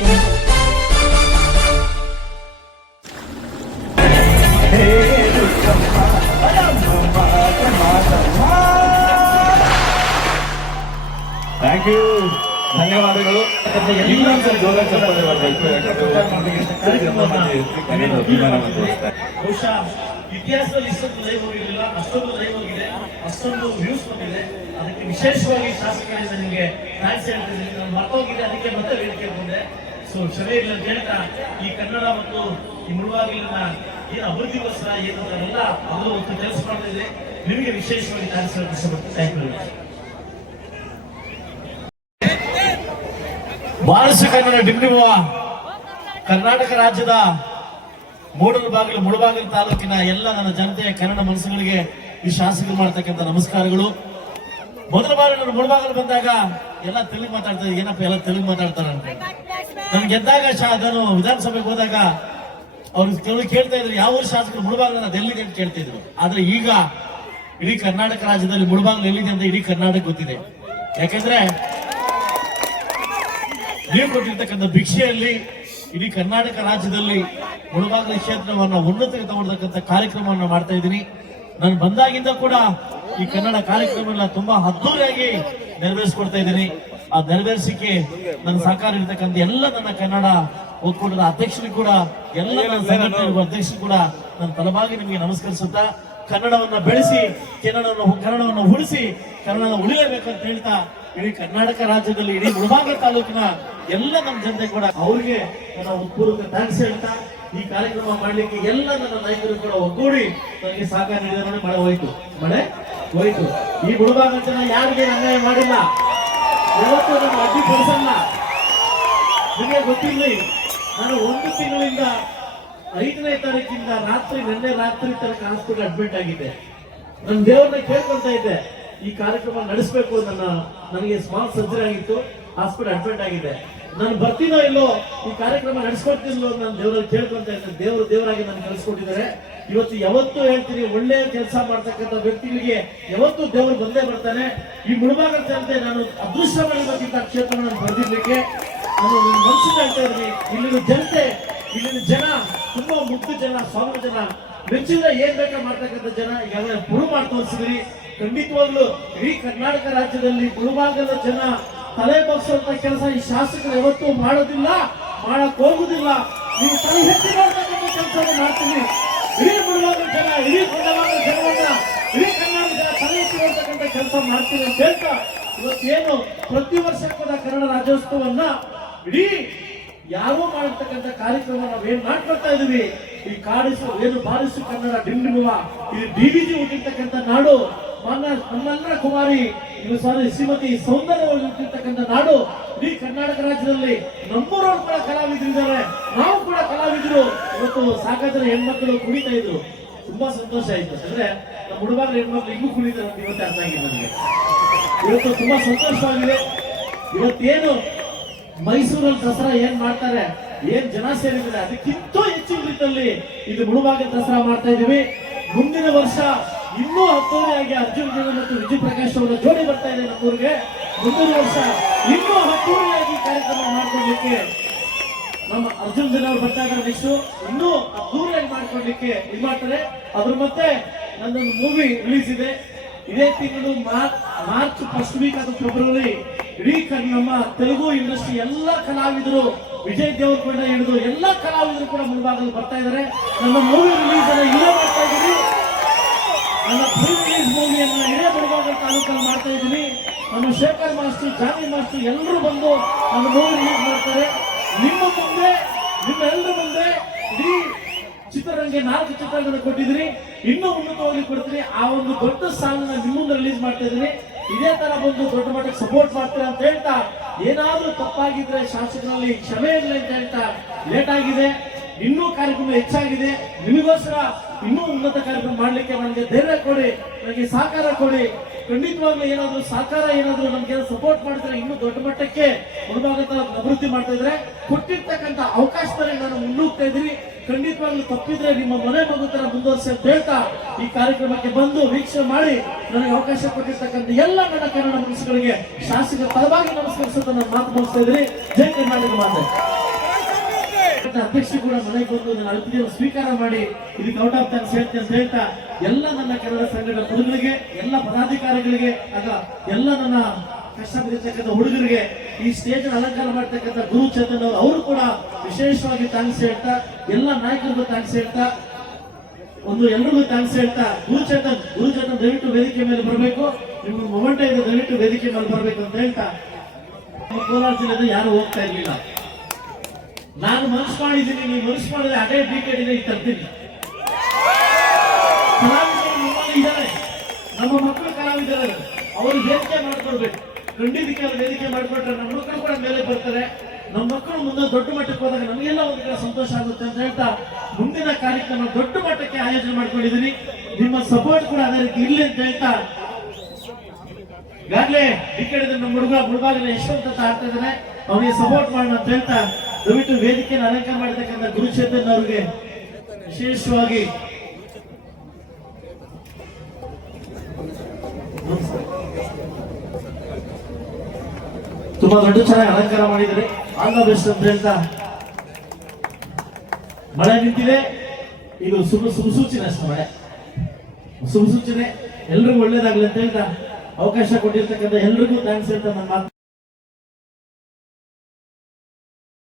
Thank you, ಧನ್ಯವಾದಗಳು. ಬಹುಶಃ ಇತಿಹಾಸದಲ್ಲಿ ಇಷ್ಟೊಂದು ಲೈವ್ ಹೋಗಿರಲಿಲ್ಲ, ಅಷ್ಟೊಂದು ಲೈವ್ ಹೋಗಿದೆ, ಅಷ್ಟೊಂದು ವ್ಯೂಸ್ ಬಂದಿದೆ. ಅದಕ್ಕೆ ವಿಶೇಷವಾಗಿ ಶಾಸಕರಿಂದ ನಿಮಗೆ ಥ್ಯಾಂಕ್ಸ್ ಹೇಳ್ತಿದ್ದೀನಿ. ನಾನು ಮರ್ತೋಗಿದೆ, ಅದಕ್ಕೆ ಮತ್ತೆ ವೇದಿಕೆ ಬಂದೆ. ಸೊ ಕ್ಷಮೆ ಇಲ್ಲ ಅಂತ ಹೇಳ್ತಾ, ಈ ಕನ್ನಡ ಮತ್ತು ಈ ಮುಳುಬಾಗಿಲಿನ ಏನು ಅಭಿವೃದ್ಧಿಗೋಸ್ಕರ ಏನು ಎಲ್ಲ ಅದು ಒಂದು ಕೆಲಸ ಮಾಡ್ತಿದೆ. ನಿಮಗೆ ವಿಶೇಷವಾಗಿ ಥ್ಯಾಂಕ್ಸ್ ಹೇಳಕ್ಕೆ ಇಷ್ಟಪಡ್ತೀನಿ. Thank you. ಬಾರಿಸು ಕನ್ನಡ ಡಿಂಡಿಗುವ ಕರ್ನಾಟಕ ರಾಜ್ಯದ ಮುಳುಬಾಗಿಲು ತಾಲೂಕಿನ ಎಲ್ಲ ನನ್ನ ಜನತೆಯ ಕನ್ನಡ ಮನಸ್ಸುಗಳಿಗೆ ಈ ಶಾಸಕರು ಮಾಡ್ತಕ್ಕಂಥ ನಮಸ್ಕಾರಗಳು. ಮೊದಲ ಬಾರಿ ನಾನು ಮುಳುಬಾಗಿಲು ಬಂದಾಗ ಎಲ್ಲ ತೆಲುಗು ಮಾತಾಡ್ತಾರೆ. ಏನಪ್ಪ ಎಲ್ಲ ತೆಲುಗು ಮಾತಾಡ್ತಾರೆ ಅಂತ ನನ್ಗೆ ಗೆದ್ದಾಗ ನಾನು ವಿಧಾನಸಭೆಗೆ ಹೋದಾಗ ಅವ್ರು ಕೇಳ್ತಾ ಇದ್ರು, ಯಾವ ಊರು ಶಾಸಕರು ಮುಳುಬಾಗಿಲು ಎಲ್ಲಿದೆ ಅಂತ ಕೇಳ್ತಾ ಇದ್ರು. ಆದ್ರೆ ಈಗ ಇಡೀ ಕರ್ನಾಟಕ ರಾಜ್ಯದಲ್ಲಿ ಮುಳುಬಾಗಿಲು ಎಲ್ಲಿದೆ ಅಂತ ಇಡೀ ಕರ್ನಾಟಕ ಗೊತ್ತಿದೆ. ಯಾಕಂದ್ರೆ ನೀವು ಕೊಟ್ಟಿರ್ತಕ್ಕಂಥ ಭಿಕ್ಷೆಯಲ್ಲಿ ಇಡೀ ಕರ್ನಾಟಕ ರಾಜ್ಯದಲ್ಲಿ ಮುಳುಬಾಗಿಲು ಕ್ಷೇತ್ರವನ್ನ ಉನ್ನತಿಗೆ ತಗೊಳ್ತಕ್ಕಂಥ ಕಾರ್ಯಕ್ರಮವನ್ನು ಮಾಡ್ತಾ ಇದ್ದೀನಿ. ನಾನು ಬಂದಾಗಿಂದ ಕೂಡ ಈ ಕನ್ನಡ ಕಾರ್ಯಕ್ರಮ ತುಂಬಾ ಅದ್ದೂರಿಯಾಗಿ ನೆರವೇರಿಸ್ಕೊಡ್ತಾ ಇದ್ದೀನಿ. ಆ ನೆರವೇರಿಸಿಕೆ ನನ್ನ ಸಹಕಾರ ಇರ್ತಕ್ಕಂಥ ಎಲ್ಲ ನನ್ನ ಕನ್ನಡ ಒಕ್ಕೂಟದ ಅಧ್ಯಕ್ಷರು ಕೂಡ, ಎಲ್ಲ ನನ್ನ ಸಂಘಟನೆ ಅಧ್ಯಕ್ಷರು ಕೂಡ ನನ್ನ ತಲಬಾಗಿ ನಿಮಗೆ ನಮಸ್ಕರಿಸುತ್ತಾ, ಕನ್ನಡವನ್ನ ಬೆಳೆಸಿ ಕನ್ನಡವನ್ನು ಉಳಿಸಿ ಕನ್ನಡ ಉಳಿಯಬೇಕಂತ ಹೇಳ್ತಾ ಇಡೀ ಕರ್ನಾಟಕ ರಾಜ್ಯದಲ್ಲಿ ಇಡೀ ಮುಳುಬಾಗಿಲು ತಾಲೂಕಿನ ಎಲ್ಲ ನಮ್ಮ ಜನತೆ ಕೂಡ ಅವರಿಗೆ ನನ್ನ ಪೂರ್ವಕ ಥ್ಯಾಂಕ್ಸ್ ಹೇಳ್ತಾ, ಈ ಕಾರ್ಯಕ್ರಮ ಮಾಡ್ಲಿಕ್ಕೆ ಎಲ್ಲ ನನ್ನ ನಾಯಕರು ಕೂಡ ಒಗ್ಗೂಡಿ ನನಗೆ ಸಹಕಾರ ನೀಡಿದ. ಮಳೆ ಹೋಯ್ತು. ಈ ಮುಳುಬಾಗಿಲು ಜನ ಯಾರಿಗೆ ಅನ್ಯಾಯ ಮಾಡಿಲ್ಲ, ಯಾವತ್ತೂ ನಮ್ಮ ಅಡ್ಡಿ ಪಡಿಸಲ್ಲ. ನಿಮಗೆ ಗೊತ್ತಿರಲಿ, ನಾನು 1 ತಿಂಗಳಿಂದ 5ನೇ ತಾರೀಕಿಂದ ನಿನ್ನೆ ರಾತ್ರಿ ತನಕ ಹಾಸ್ಪಿಟಲ್ ಅಡ್ಮಿಟ್ ಆಗಿದ್ದೆ. ನನ್ನ ದೇವರನ್ನ ಕೇಳ್ಕೊಳ್ತಾ ಇದ್ದೆ, ಈ ಕಾರ್ಯಕ್ರಮ ನಡೆಸಬೇಕು. ನನಗೆ ಸ್ಮಾಲ್ ಸರ್ಜರಿ ಆಗಿತ್ತು, ಹಾಸ್ಪಿಟಲ್ ಅಡ್ಮಿಟ್ ಆಗಿದೆ. ನಾನು ಬರ್ತೀನೋ ಇಲ್ಲೋ, ಈ ಕಾರ್ಯಕ್ರಮ ನಡೆಸ್ಕೊಡ್ತೀನೋ ನಾನು ದೇವರಲ್ಲಿ ಕೇಳ್ಕೊಂತ ಇದ್ದೆ. ದೇವರಾಗಿ ನಾನು ಕಳಿಸ್ಕೊಟ್ಟಿದ್ದಾರೆ. ಇವತ್ತು ಯಾವತ್ತೂ ಹೇಳ್ತೀನಿ, ಒಳ್ಳೆ ಕೆಲಸ ಮಾಡ್ತಕ್ಕಂಥ ವ್ಯಕ್ತಿಗಳಿಗೆ ಯಾವತ್ತೂ ದೇವರು ಬಂದೇ ಬರ್ತಾನೆ. ಈ ಮುಳುಬಾಗಿಲು ಜನತೆ ನಾನು ಅದೃಷ್ಟ ಮಾಡಬೇಕಿಂತ ಕ್ಷೇತ್ರ ನಾನು ಬರ್ದಿರ್ಲಿಕ್ಕೆ ನಾನು ಮನಸ್ಸಿನ ಹೇಳ್ತಾ ಇದ್ದೀನಿ. ಇಲ್ಲಿನ ಜನ ತುಂಬಾ ಮುಗ್ಧ ಜನ, ಸ್ವಾಮಿ ಜನ, ಮೆಚ್ಚಿದ್ರೆ ಏನ್ ಬೇಕಾ ಮಾಡ್ತಕ್ಕಂಥ ಜನ. ಈಗಾಗಲೇ ಪ್ರೂವ್ ಮಾಡಿ ತೋರಿಸಿದ್ರಿ. ಖಂಡಿತವಾಗ್ಲು ಇಡೀ ಕರ್ನಾಟಕ ರಾಜ್ಯದಲ್ಲಿ ಮುಳುಬಾಗಿಲ ಜನ ತಲೆ ಬಗ್ಸುವಂತ ಕೆಲಸ ಈ ಶಾಸಕರು ಯಾವತ್ತೂ ಮಾಡೋದಿಲ್ಲ, ಮಾಡಕ್ ಹೋಗುದಿಲ್ಲ. ನೀವು ತಲೆ ಎತ್ತಿ ಮಾಡ್ತಕ್ಕಂಥ ಕೆಲಸ ಮಾಡ್ತೀವಿ. ಇಡೀ ಮುಳುಬಾಗಿಲ ಜನ, ಇಡೀ ಮುಳುಬಾಗಿಲ ಜನವನ್ನ, ಇಡೀ ಕರ್ನಾಟಕ ಜನ ತಲೆ ಎತ್ತಿ ಮಾಡ್ತಕ್ಕಂಥ ಕೆಲಸ ಮಾಡ್ತೀವಿ ಅಂತ ಹೇಳ್ತಾ, ಇವತ್ತೇನು ಪ್ರತಿ ವರ್ಷ ಕೂಡ ಕನ್ನಡ ರಾಜ್ಯೋತ್ಸವವನ್ನ ಇಡೀ ಯಾರೋ ಮಾಡಿರ್ತಕ್ಕಂಥ ಕಾರ್ಯಕ್ರಮ ನಾವೇನ್ ಮಾಡ್ಕೊಳ್ತಾ ಇದೀವಿ. ಈ ಬಾರಿಸು ಕನ್ನಡ ಡಿಂಡಿಗುವ ಇದು DVG ಹುಟ್ಟಿರ್ತಕ್ಕಂಥ ನಾಡು. ನಮ್ಮೆಲ್ಲರ ಕುಮಾರಿ ಶ್ರೀಮತಿ ಸೌಂದರ್ಯ ಹುಟ್ಟಿರ್ತಕ್ಕಂಥ ನಾಡು. ಇಡೀ ಕರ್ನಾಟಕ ರಾಜ್ಯದಲ್ಲಿ ನಮ್ಮೂರವ್ರು ಕೂಡ ಕಲಾವಿದರಿದ್ದಾರೆ, ನಾವು ಕೂಡ ಕಲಾವಿದರು. ಇವತ್ತು ಸಾಕಷ್ಟು ಜನ ಹೆಣ್ಮಕ್ಳು ಕುಣಿತಾ ಇದ್ರು, ತುಂಬಾ ಸಂತೋಷ ಆಯ್ತು. ಅಂದ್ರೆ ನಮ್ಮ ಮುಳುಬಾಗಿಲು ಹೆಣ್ಮಕ್ಳು ಹಿಂಗೂ ಕುಣಿತಾರೆ ಅಂತ ಇವತ್ತೇ ಅರ್ಥ ಆಗಿದೆ ನನಗೆ. ಇವತ್ತು ತುಂಬಾ ಸಂತೋಷವಾಗಿದೆ. ಇವತ್ತೇನು ಮೈಸೂರಲ್ಲಿ ದಸರಾ ಏನ್ ಮಾಡ್ತಾರೆ, ಏನ್ ಜನ ಸೇರಿದ್ದಾರೆ, ಅದಕ್ಕಿಂತ ಹೆಚ್ಚಿನ ರೀತಿಯಲ್ಲಿ ಇದು ಮುಳುಬಾಗಿಲು ದಸರಾ ಮಾಡ್ತಾ ಇದೀವಿ. ಮುಂದಿನ ವರ್ಷ ಇನ್ನೂ ಅದ್ದೂರಿಯಾಗಿ ಅರ್ಜುನ್ ಜನ ಮತ್ತು ವಿಜಯ್ ಪ್ರಕಾಶ್ ಅವರ ಜೋಡಿ ಬರ್ತಾ ಇದೆ ನಮ್ಮೂರಿಗೆ. ಮುಂದಿನ ವರ್ಷ ಇನ್ನೂ ಅದ್ದೂರಿಯಾಗಿ ಕಾರ್ಯಕ್ರಮ ಮಾಡ್ಕೊಡ್ಲಿಕ್ಕೆ ನಮ್ಮ ಅರ್ಜುನ್ ಜನ ಅವರು ಬರ್ತಾ ಇದ್ದಾರೆ. ನೆಕ್ಸ್ಟ್ ಇನ್ನೂ ಅದ್ದೂರಿಯಾಗಿ ಮಾಡ್ಕೊಡ್ಲಿಕ್ಕೆ ಇದು ಮಾಡ್ತಾರೆ. ಅದ್ರ ಮತ್ತೆ ನನ್ನೊಂದು ಮೂವಿ ರಿಲೀಸ್ ಇದೆ ಇದೇ ತಿಂಗಳು ಮಾರ್ಚ್ ಫಸ್ಟ್ ವೀಕ್ ಅಥವಾ ಫೆಬ್ರವರಿ. ಇಡೀ ನಮ್ಮ ತೆಲುಗು ಇಂಡಸ್ಟ್ರಿ ಎಲ್ಲ ಕಲಾವಿದರು, ವಿಜಯ್ ದೇವರಕೊಂಡ ಹಿಡಿದು ಎಲ್ಲ ಕಲಾವಿದರು ಕೂಡ ಮುಳುಬಾಗಿಲು ಬರ್ತಾ ಇದ್ದಾರೆ. ನನ್ನ ಮೂವಿ ರಿಲೀಸ್ ಅನ್ನ ಇಲ್ಲೇ ಮಾಡ್ತಾ ಇದ್ದೀವಿ. ನನ್ನ ಪ್ರೀ ರಿಲೀಸ್ ಮೂವಿಯನ್ನ ಇದೇ ಮುಳುಬಾಗಿಲು ತಾಲೂಕಲ್ಲಿ ಮಾಡ್ತಾ ಇದ್ದೀನಿ. ನಮ್ಮ ಶೇಖರ್ ಮಾಸ್ಟರ್, ಜಾನಿ ಮಾಸ್ಟರ್ ಎಲ್ಲರೂ ಬಂದು ನನ್ನ ಮೂವಿ ರಿಲೀಸ್ ಮಾಡ್ತಾರೆ. ನಿಮ್ಮೆಲ್ಲರ ಮುಂದೆ ಇಡೀ ಚಿತ್ರರಂಗೆ 4 ಚಿತ್ರಗಳನ್ನು ಕೊಟ್ಟಿದ್ರಿ, ಇನ್ನೂ ಉನ್ನತವಾಗಿ ಕೊಡ್ತೀನಿ. ಆ ಒಂದು ದೊಡ್ಡ ಸಾಲನ್ನ ನಿಮ್ಮ ಮುಂದೆ ರಿಲೀಸ್ ಮಾಡ್ತಾ ಇದ್ದೀನಿ. ಇದೇ ತರ ಬಂದು ದೊಡ್ಡ ಮಟ್ಟಕ್ಕೆ ಸಪೋರ್ಟ್ ಮಾಡ್ತೀರಾ ಅಂತ ಹೇಳ್ತಾ, ಏನಾದ್ರೂ ತಪ್ಪಾಗಿದ್ರೆ ಶಾಸಕರಲ್ಲಿ ಕ್ಷಮೆ ಇರಲಿ ಅಂತ ಹೇಳ್ತಾ, ಲೇಟ್ ಆಗಿದೆ, ಇನ್ನೂ ಕಾರ್ಯಕ್ರಮ ಹೆಚ್ಚಾಗಿದೆ. ನಿಮಗೋಸ್ಕರ ಇನ್ನೂ ಉನ್ನತ ಕಾರ್ಯಕ್ರಮ ಮಾಡ್ಲಿಕ್ಕೆ ನನಗೆ ಧೈರ್ಯ ಕೊಡಿ, ನನಗೆ ಸಹಕಾರ ಕೊಡಿ. ಖಂಡಿತವಾಗ್ಲೂ ಏನಾದ್ರು ಸಹಕಾರ, ಏನಾದ್ರು ನಮ್ಗೆ ಸಪೋರ್ಟ್ ಮಾಡಿದ್ರೆ ಇನ್ನೂ ದೊಡ್ಡ ಮಟ್ಟಕ್ಕೆ ಮುಳುಬಾಗಿಲು ಅಭಿವೃದ್ಧಿ ಮಾಡ್ತಾ ಇದ್ರೆ ಕೊಟ್ಟಿರ್ತಕ್ಕಂಥ ಅವಕಾಶದಲ್ಲಿ ನಾನು ಮುನ್ನುಗ್ತಾ ಇದ್ದೀನಿ. ಖಂಡಿತವಾಗ್ಲೂ ತಪ್ಪಿದ್ರೆ ನಿಮ್ಮ ಮನೆ ಮಗು ತರ ಮುಂದುವರಿಸಿ ಅಂತ ಹೇಳ್ತಾ, ಈ ಕಾರ್ಯಕ್ರಮಕ್ಕೆ ಬಂದು ವೀಕ್ಷಣೆ ಮಾಡಿ ನನಗೆ ಅವಕಾಶ ಕೊಟ್ಟಿರ್ತಕ್ಕಂಥ ಎಲ್ಲ ನನ್ನ ಕನ್ನಡ ಮನಸ್ಸುಗಳಿಗೆ ಶಾಸಕರ ಪರವಾಗಿ ನಮಸ್ಕರಿಸುತ್ತಾ ನಾನು ಮಾತು ಮುಗಿಸ್ತಾ ಇದ್ದೀನಿ. ಜೈ ಕರ್ನಾಟಕ ಮಾತೆ. ಅಧ್ಯಕ್ಷ ಕೂಡ ಮನೆಗೆ ಬಂದು ನನ್ನ ಅತಿಥಿಯನ್ನು ಸ್ವೀಕಾರ ಮಾಡಿ ಇದಕ್ಕೆ ಔಟ್ ಆಫ್ ಥ್ಯಾಂಕ್ಸ್ ಹೇಳ್ತೀನಿ ಅಂತ ಹೇಳ್ತಾ ಎಲ್ಲ ನನ್ನ ಕನ್ನಡ ಸಂಘದ ಹುಡುಗರಿಗೆ, ಎಲ್ಲ ಪದಾಧಿಕಾರಿಗಳಿಗೆ, ಆಗ ಎಲ್ಲ ನನ್ನ ಕಷ್ಟ ಬಿದ್ದಿರ್ತಕ್ಕಂಥ ಹುಡುಗರಿಗೆ, ಈ ಸ್ಟೇಜ್ ಅಲಂಕಾರ ಮಾಡ್ತಕ್ಕಂಥ ಗುರು ಚೇತನ್ ಅವರು ಕೂಡ ವಿಶೇಷವಾಗಿ ಥ್ಯಾಂಕ್ಸ್ ಹೇಳ್ತಾ, ಎಲ್ಲ ನಾಯಕರಿಗೂ ಥ್ಯಾಂಕ್ಸ್ ಹೇಳ್ತಾ, ಎಲ್ರಿಗೂ ಥ್ಯಾಂಕ್ಸ್ ಹೇಳ್ತಾ, ಗುರು ಚೇತನ್ ದಯವಿಟ್ಟು ವೇದಿಕೆ ಮೇಲೆ ಬರಬೇಕು, ನಿಮ್ಗೆ ಮೊಮೆಂಟ್ ಇದೆ, ದಯವಿಟ್ಟು ವೇದಿಕೆ ಮೇಲೆ ಬರಬೇಕು ಅಂತ ಹೇಳ್ತಾ, ನಮ್ಮ ಕೋಲಾರ ಜಿಲ್ಲೆದ ಯಾರು ಹೋಗ್ತಾ ಇರ್ಲಿಲ್ಲ. ನಾನು ಮನಸ್ಸು ಮಾಡಿದ್ದೀನಿ, ನೀವು ಮನಸ್ಸು ಮಾಡಿದ್ರೆ ಅದೇ ಡಿಕೆಡಿನ ಈಗ ತರ್ತೀನಿ. ಕಲಾವಿದರು ನಮ್ಮಲ್ಲಿ ಇದ್ದಾರೆ, ನಮ್ಮ ಮಕ್ಕಳು ಕಲಾವಿದರು, ಅವರು ವೇದಿಕೆ ಮಾಡ್ಕೊಡ್ಬೇಕು. ಖಂಡಿತ ವೇದಿಕೆ ಮಾಡಿಕೊಟ್ರೆ ನಮ್ಮ ಮಕ್ಕಳು ಕೂಡ ಮೇಲೆ ಬರ್ತಾರೆ. ನಮ್ಮ ಮಕ್ಕಳು ಮುಂದೆ ದೊಡ್ಡ ಮಟ್ಟಕ್ಕೆ ಹೋದಾಗ ನಮಗೆಲ್ಲ ಒಂದು ಕಡೆ ಸಂತೋಷ ಆಗುತ್ತೆ ಅಂತ ಹೇಳ್ತಾ ಮುಂದಿನ ಕಾರ್ಯಕ್ರಮ ದೊಡ್ಡ ಮಟ್ಟಕ್ಕೆ ಆಯೋಜನೆ ಮಾಡ್ಕೊಂಡಿದ್ದೀನಿ. ನಿಮ್ಮ ಸಪೋರ್ಟ್ ಕೂಡ ಅದೇ ರೀತಿ ಇರ್ಲಿ ಅಂತ ಹೇಳ್ತಾ, ಈಗಾಗಲೇ ಡಿಕೆಡಿದ ನಮ್ಮ ಮುಳುಗಾಲಿನ ಯಶವಂತ ಅಂತ ಆಡ್ತಾ ಇದ್ದಾನೆ, ಅವನಿಗೆ ಸಪೋರ್ಟ್ ಮಾಡೋಣ ಅಂತ ಹೇಳ್ತಾ ದಯವಿಟ್ಟು ವೇದಿಕೆಯನ್ನು ಅಲಂಕಾರ ಮಾಡತಕ್ಕಂಥ ಗುರುಚೇತನ್ ಅವರಿಗೆ ವಿಶೇಷವಾಗಿ ತುಂಬಾ ದೊಡ್ಡ ಚೆನ್ನಾಗಿ ಅಲಂಕಾರ ಮಾಡಿದರೆ ಆಲ್ ದ ಬೆಸ್ಟ್ ಅಂತ ಹೇಳ್ತಾ, ಮಳೆ ನಿಂತಿದೆ, ಇದು ಸುಸೂಚನೆ ಅಷ್ಟೇ, ಮಳೆ ಸುಸೂಚನೆ, ಎಲ್ರಿಗೂ ಒಳ್ಳೇದಾಗ್ಲಿ ಅಂತ ಹೇಳ್ತಾ ಅವಕಾಶ ಕೊಟ್ಟಿರ್ತಕ್ಕಂಥ ಎಲ್ರಿಗೂ ಥ್ಯಾಂಕ್ಸ್ ಹೇಳ್ತಾ ನನ್ನ